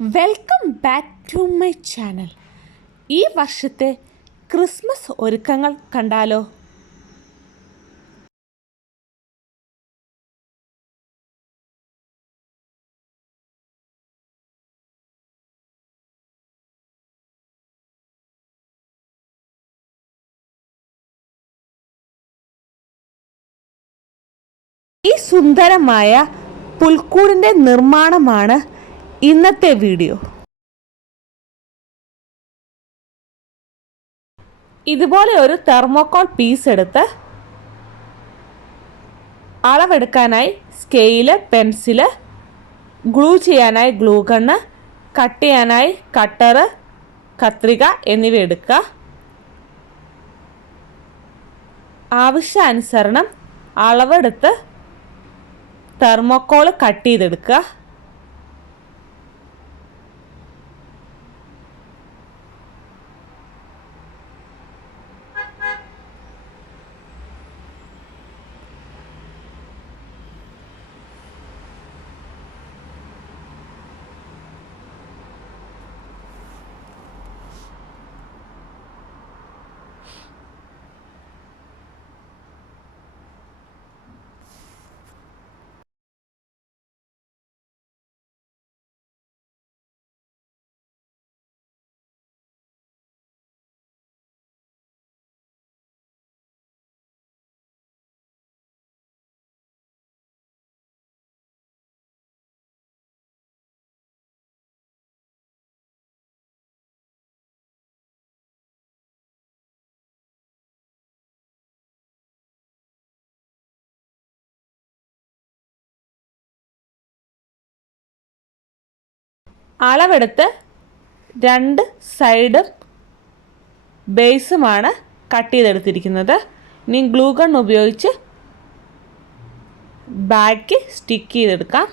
Welcome back to my channel ഈ വർഷത്തെ Christmas ഒരുക്കങ്ങൾ കണ്ടാലോ? ഈ സുന്ദരമായ പുൽക്കൂടിന്റെ നിർമ്മാണമാണ് ഇന്നത്തെ വീഡിയോ. ഇതുപോലെ ഒരു തെർമോക്കോൾ പീസ് എടുത്ത് അളവെടുക്കാനായി സ്കെയിൽ പെൻസിൽ ഗ്ലൂ ചെയ്യാനായി ഗ്ലൂ കണ്ണ് കട്ട് ചെയ്യാനായി കട്ടറ് കത്രിക എന്നിവ എടുക്കുക. ആവശ്യാനുസരണം അളവെടുത്ത് തെർമോക്കോൾ കട്ട് ചെയ്തെടുക്കുക. അളവെടുത്ത് രണ്ട് സൈഡും ബേസുമാണ് കട്ട് ചെയ്തെടുത്തിരിക്കുന്നത്. ഇനി ഗ്ലൂ ഗൺ ഉപയോഗിച്ച് ബാക്ക് സ്റ്റിക്ക് ചെയ്തെടുക്കാം.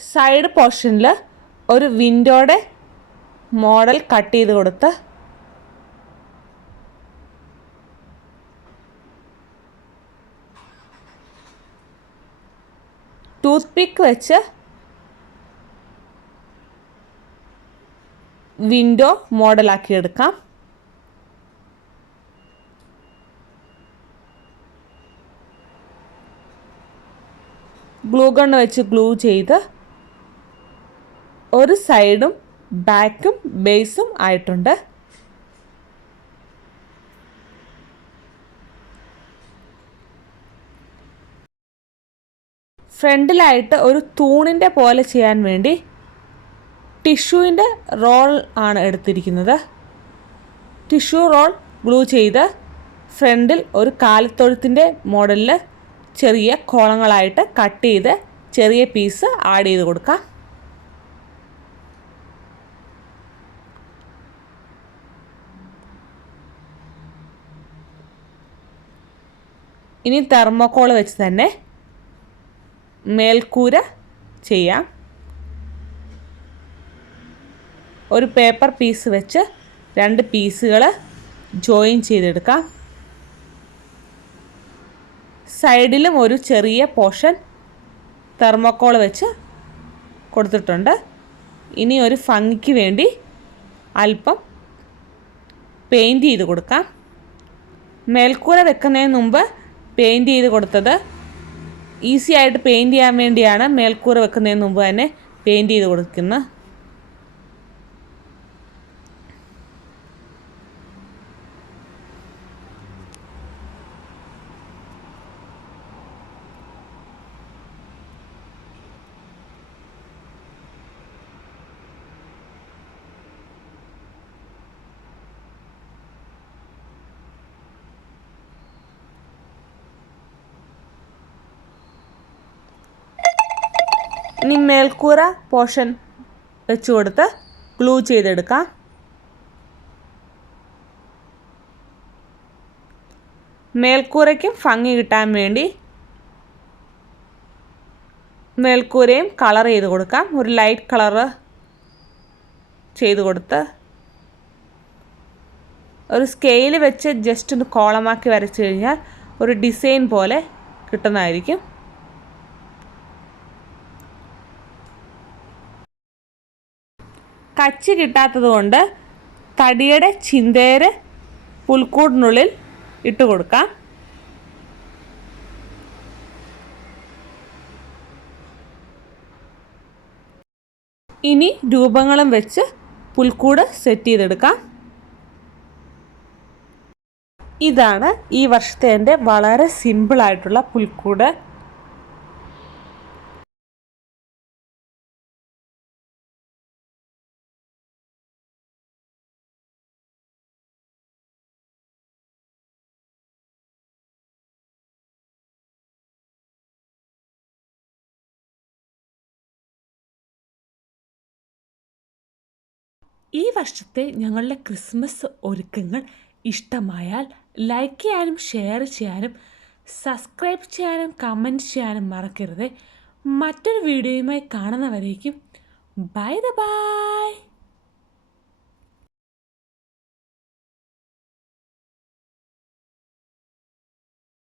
സൈഡ് പോർഷനിൽ ഒരു വിൻഡോയുടെ മോഡൽ കട്ട് ചെയ്ത് കൊടുത്ത് ടൂത്ത് പിക്ക് വെച്ച് വിൻഡോ മോഡലാക്കി എടുക്കാം. ഗ്ലൂ ഗണ്ണ് വെച്ച് ഗ്ലൂ ചെയ്ത് ഒരു സൈഡും ബാക്കും ബേസും ആയിട്ടുണ്ട്. ഫ്രണ്ടിലായിട്ട് ഒരു തൂണിന്റെ പോലെ ചെയ്യാൻ വേണ്ടി ടിഷ്യൂവിന്റെ റോൾ ആണ് എടുത്തിരിക്കുന്നത്. ടിഷ്യൂ റോൾ ഗ്ലൂ ചെയ്ത് ഫ്രണ്ടിൽ ഒരു കാലിത്തൊഴുത്തിന്റെ മോഡലിൽ ചെറിയ കോളങ്ങളായിട്ട് കട്ട് ചെയ്ത് ചെറിയ പീസ് ആഡ് ചെയ്ത് കൊടുക്കാം. ഇനി തെർമോക്കോൾ വെച്ച് തന്നെ മേൽക്കൂര ചെയ്യാം. ഒരു പേപ്പർ പീസ് വെച്ച് രണ്ട് പീസുകൾ ജോയിൻ ചെയ്തെടുക്കാം. സൈഡിലും ഒരു ചെറിയ പോർഷൻ തെർമോക്കോൾ വെച്ച് കൊടുത്തിട്ടുണ്ട്. ഇനി ഒരു ഭംഗിക്ക് വേണ്ടി അല്പം പെയിന്റ് ചെയ്ത് കൊടുക്കാം. മേൽക്കൂര വെക്കുന്നതിന് മുമ്പ് പെയിന്റ് ചെയ്ത് കൊടുത്തത്. ഈസി ആയിട്ട് പെയിന്റ് ചെയ്യാൻ വേണ്ടിയാണ് മേൽക്കൂര വെക്കുന്നതിന് മുമ്പ് തന്നെ പെയിന്റ് ചെയ്ത് കൊടുക്കുന്നത് ഇനി മേൽക്കൂറ പോർഷൻ വെച്ച് കൊടുത്ത് ഗ്ലൂ ചെയ്തെടുക്കാം. മേൽക്കൂരയ്ക്കും ഭംഗി കിട്ടാൻ വേണ്ടി മേൽക്കൂരയും കളർ ചെയ്ത് കൊടുക്കാം. ഒരു ലൈറ്റ് കളറ് ചെയ്ത് കൊടുത്ത് ഒരു സ്കെയിൽ വെച്ച് ജസ്റ്റ് ഒന്ന് കോളമാക്കി വരച്ച് കഴിഞ്ഞാൽ ഒരു ഡിസൈൻ പോലെ കിട്ടുന്നതായിരിക്കും. കച്ച് കിട്ടാത്തത് കൊണ്ട് തടിയുടെ ചിന്തേര് പുൽക്കൂടിനുള്ളിൽ ഇട്ട് കൊടുക്കാം. ഇനി രൂപങ്ങളും വെച്ച് പുൽക്കൂട് സെറ്റ് ചെയ്തെടുക്കാം. ഇതാണ് ഈ വർഷത്തെ എന്റെ വളരെ സിമ്പിളായിട്ടുള്ള പുൽക്കൂട്. ഈ വർഷത്തെ ഞങ്ങളുടെ ക്രിസ്മസ് ഒരുക്കങ്ങൾ ഇഷ്ടമായാൽ ലൈക്ക് ചെയ്യാനും ഷെയർ ചെയ്യാനും സബ്സ്ക്രൈബ് ചെയ്യാനും കമന്റ് ചെയ്യാനും മറക്കരുത്. മറ്റൊരു വീഡിയോയുമായി കാണുന്നവരേക്കും ബൈ ദ ബൈ